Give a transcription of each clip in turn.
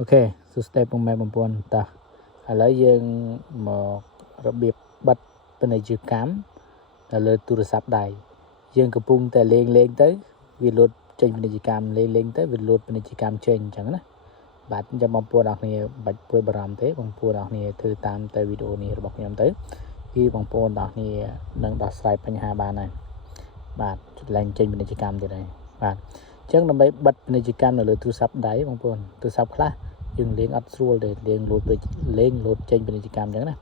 អូខេសួស្តីពុកម៉ែបងប្អូនតោះឥឡូវយើងមករបៀបបិទពាណិជ្ជកម្មនៅលើទូរស័ព្ទដៃយើងកំពុងតែលេងទៅវាលោតចេញពាណិជ្ជកម្មលេងទៅវាលោតពាណិជ្ជកម្មចេញអញ្ចឹងណាបាទអញ្ចឹងបងប្អូនអរគ្នាបាច់ព្រួយបារម្ភទេបងប្អូនអរគ្នាធ្វើតាមទៅវីដេអូនេះរបស់ខ្ញុំទៅគឺបងប្អូនអរគ្នានឹងដោះស្រាយបញ្ហាបានហើយបាទឡើងចេញពាណិជ្ជកម្មទៀតហើយបាទអញ្ចឹងដើម្បីបិទពាណិជ្ជកម្មនៅលើទូរស័ព្ទដៃបងប្អូនទូរស័ព្ទខ្លះយើងលេងអត់ស្រួលទេលេងលោតចេញពាណិជ្ជកម្មអញ្ចឹងណា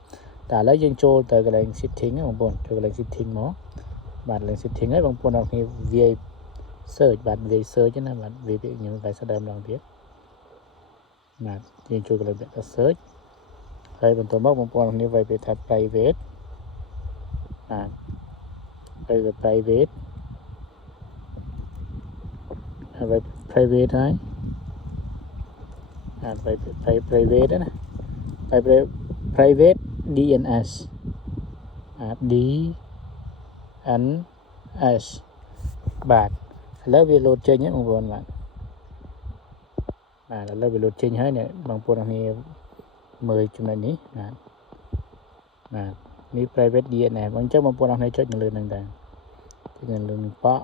តែឥឡូវយើងចូលទៅកន្លែង setting ណាបងប្អូនចូលកន្លែង setting មកបាទកន្លែង setting ហើយបងប្អូនអរគ្នាវាយ search បាទវាយ search ណាបាទវាខ្ញុំតែស្ដាប់ម្ដងទៀតបាទយើងចូលកន្លែង search ហើយបន្តមកបងប្អូនអរគ្នាវាយពាក្យថា private បាទហើយវា private ហើយ private ហើយprivate ណា private DNS DNS បាទឥឡូវវាលោតចេញហើយបងប្អូនបាទឥឡូវវាលោតចេញហើយនេះបងប្អូនអរគ្នាមើលចំណុចនេះបាទនេះ private DNS អញ្ចឹងបងប្អូនអរគ្នាចុចនៅលើហ្នឹងដែរចុចនៅលើនេះប៉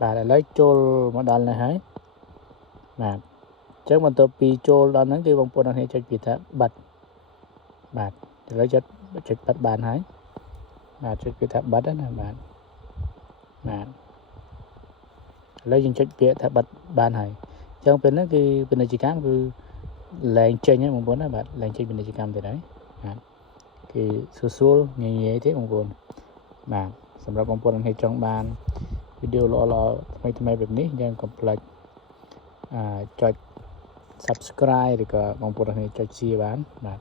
បាទឥឡូវចូលមកដល់នេះហើយបាទអញ្ចឹងបន្ទាប់ពីចូលដល់ហ្នឹងគឺបងប្អូនអរគ្នាចុចពីថាបិទបាទឥឡូវចុចបិទបានហើយបាទចុចពីថាបិទណាបាទឥឡូវយើងចុចពាក្យថាបិទបានហើយអញ្ចឹងពេលហ្នឹងគឺពាណិជ្ជកម្មគឺឡើងចេញហើយបងប្អូនណាបាទឡើងចេញពាណិជ្ជកម្មទៀតហើយបាទគឺស្រួលងាយទេបងប្អូនបាទសម្រាប់បងប្អូនដែលចង់បានវីដេអូល្អៗថ្មីបែបនេះយើងកុំភ្លេចចុច subscribe ឬក៏បងប្អូនចុច share បានបាទ